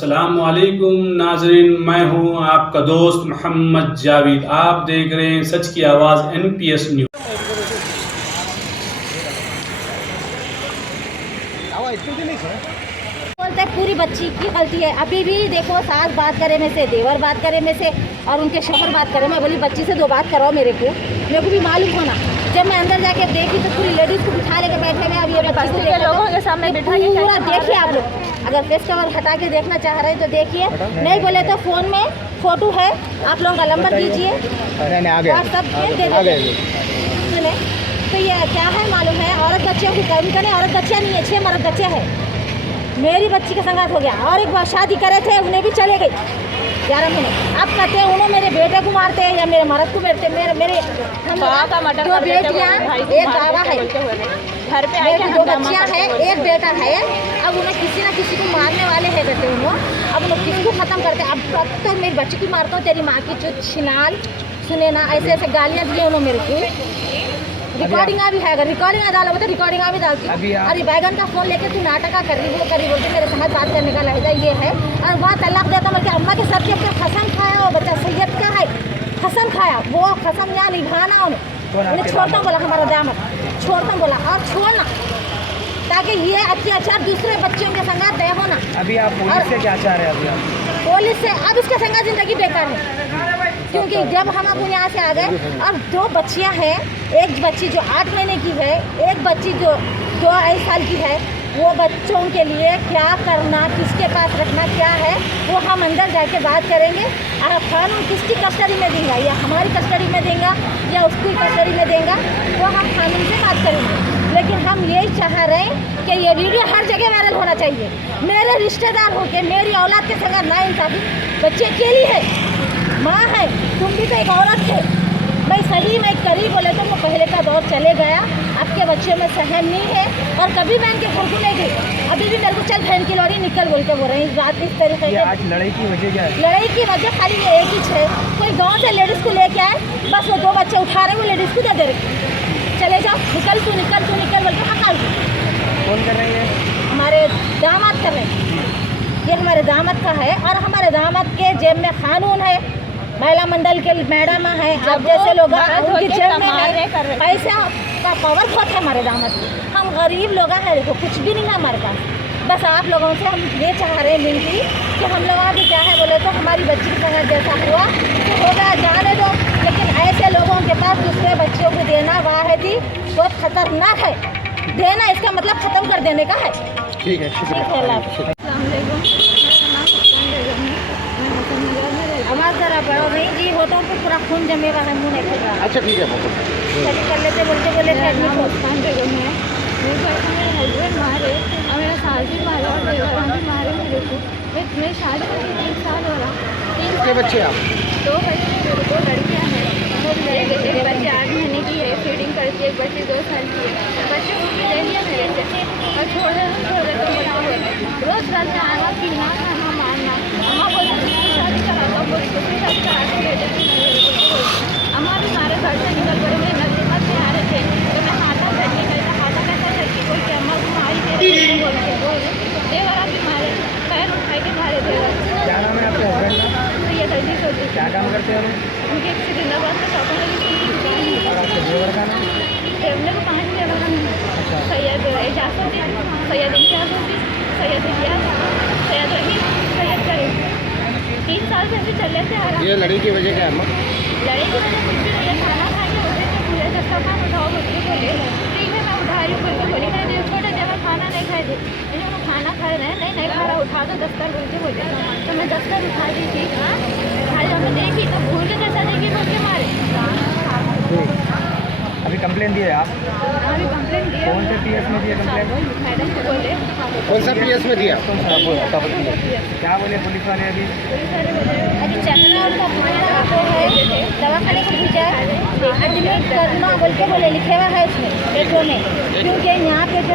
अस्सलामुअलैकुम नाज़रीन, मैं हूं आपका दोस्त मोहम्मद जावेद। आप देख रहे हैं सच की आवाज़ NPS न्यूज़। बोलते पूरी बच्ची की गलती है। अभी भी देखो, सास बात करे में से, देवर बात करे में से, और उनके शोहर बात करे। मैं बोली बच्ची से 2 बात कराओ, मेरे को भी मालूम होना। जब मैं अंदर जाके देखी तो पूरी लेडीज को बिठा लेके बैठे हुए। अब ये बच्ची के लोगों के सामने बिठा के पूरा देखिए आप लोग। अगर फेस कवर हटा के देखना चाह रहे हैं तो देखिए, नहीं बोले तो फ़ोन में फ़ोटो है, आप लोगों का नंबर दीजिए, व्हाट्सअप पे दे देंगे। तो ये क्या है मालूम है, औरत बच्चियों की कमी करें। औरत बच्चियाँ नहीं है, 6 मर्द बच्चे हैं। मेरी बच्ची का संगात हो गया, और एक बार शादी करे थे, उन्हें भी चले गई 11 महीने। अब कहते हैं उन्होंने मेरे बेटे को मारते हैं या मेरे मर्द को मारते हैं। मेरे हम 2 बेटियाँ, एक बाबा है, घर पे मेरी 2 बच्चियाँ हैं, एक बेटा है। अब उन्हें किसी ना किसी को मारने वाले हैं कहते हैं उन्होंने। अब उन्हें किसी को ख़त्म करते। अब तो मेरी बच्ची को मारता हूँ, तेरी माँ की जो छिनाल सुने ना, ऐसे ऐसे गालियाँ दिए उन्होंने मेरे को। रिकॉर्डिंग भी है, अगर रिकॉर्डिंग डालो तो रिकॉर्डिंग भी डालती। अरे बैगन का फ़ोन लेके तू नाटक कर रही हो, करी बोलते मेरे साथ बात करने का लहजा ये है। और वहाँ तलाक देता मतलब अम्मा के सर के ऊपर कसम खाया, वो बच्चा सैयद का है, कसम खाया, वो कसम यहाँ निभाना उन्हें छोड़ता हूँ बोला, हमारा दामद छोड़ता हूँ बोला, और छोड़ना ताकि ये अत्याचार दूसरे बच्चों के संग तय होना। अभी आप पुलिस से क्या चाह रहे हैं? अभी आप पुलिस से अब इसके संग ज़िंदगी बेकार है, क्योंकि जब हम अपन यहाँ से आ गए। और 2 बच्चियाँ हैं, एक बच्ची जो 8 महीने की है, एक बच्ची जो 2 साल की है। वो बच्चों के लिए क्या करना, किसके पास रखना, क्या है वो हम अंदर जाके बात करेंगे। और कानून किसकी कस्टडी में देगा, या हमारी कस्टडी में देगा या उसकी कस्टडी में देगा, वो हम कानून से बात करेंगे। लेकिन हम यही चाह रहे हैं कि ये वीडियो हर जगह वायरल होना चाहिए। मेरे रिश्तेदार हो के मेरी औलाद के संग नाइंसाफ़ी, बच्चे अकेली है, माँ है, तुम भी तो एक औरत है। मैं सही में करी बोले तो वो पहले का दौर चले गया, आपके बच्चों में सहन नहीं है। और कभी बहन के घर को ले गई, अभी भी मेरे को चल बहन की लौड़ी निकल बोल के बोल रहे हैं रात इस तरीके से। आज लड़ाई की वजह क्या है? लड़ाई की वजह खाली ये एक ही है, कोई गाँव से लेडीज़ को लेके आए, बस वो 2 बच्चे उठा रहे, वो लेडीज़ को दे दे रहे, चले जाओ, निकल तू निकल बोल के हकाल। कौन कर रही है? हमारे दामाद कर रहे हैं, ये हमारे दामाद का है। और हमारे दामाद के जेब में कानून है, महिला मंडल के मैडम है, आप जैसे लोग उनकी जेब में है, पैसा का पावर बहुत है हमारे दामाद। हम गरीब लोग हैं, देखो कुछ भी नहीं है हमारे पास। बस आप लोगों से हम ये चाह रहे हैं विनती कि हम लोग भी क्या है बोले तो हमारी बच्ची के संग जैसा हुआ तो हो गया, जाने दो। लेकिन ऐसे लोगों के पास दूसरे बच्चियों को देना वाहिदी बहुत खतरनाक है। देना इसका मतलब ख़त्म कर देने का है। ठीक है, शुक्रिया। हमारा ज़रा बड़ा नहीं जी होता तो पूरा खून जमेगा, है मुँह नहीं खुल रहा। अच्छा ठीक है, चलिए कर लेते बोलते बोले मेरे हस्बैंड मारे और मेरा सास भी मारा और देवर भी मारे मेरे को। मेरी शादी को 3 साल हो रहा। 3 कितने बच्चे आप? 2 बच्चे, मेरे 2 लड़कियाँ हैं। एक बच्ची 8 महीने की है, फीडिंग करती है, एक बच्ची 2 साल की है। बच्चे को भी ले लिया मेरे से और छोड़ रहे तो बड़ा हो गया। रोज़ घर से आना, पीना, खाना, मारना। अम्मा बोलती शादी कराता बोल तो फिर शादी करा के ले जाती मेरे को। अम्मा भी हमारे घर से निकल कर मेरे नजदीक से आ रहे थे तो मैं हाथा करके कहता हाथा कैसा करके बोल के अम्मा को मारी दे बोल के बोल देवर भी मारे, पैर उठाए के मारे देवर। क्या नाम है आपके हस्बैंड का? तो ये जल्दी सोची क्या काम करते हैं? उनके सिकंदराबाद में शॉपिंग लगी। और आपके देवर का नाम? देवने को 5 देवर का सैयद एजाजुद्दीन, सैयद इम्तियाजुद्दीन, सैयद इलियास, सैयद रहीम, सैयद करीम। 3 साल से ऐसे चल रहे थे। ये लड़ाई की वजह क्या है अम्मा? लड़ाई की वजह कुछ भी नहीं है, खाना खा के उठे थे, पूरे दस्तरखान उठाओ बोल के बोले, ठीक है मैं उठा रही हूँ बोल के बोली, नहीं छोटे थे, मैं खाना नहीं खाए थे। मैंने वो खाना खा रहे हैं, नहीं खा रहा, उठा दो दस्तर बोल के बोले। तो मैं दस्तर उठा दी थी, खाली हमें देखी तो भूल के जैसा देखी बोल के मारे। अभी कंप्लेन दिए आप? अभी कंप्लेन दिया। कौन से PS में दिए कंप्लेन? मैडम को बोले। कौन सा PS में दिया? क्या बोले पुलिस वाले? अभी चल रहा है, दवाखाने को भेजा एडमिट करना बोल के बोले, लिखे हुआ है इसमें पेट्रोल में, क्योंकि यहाँ पे जो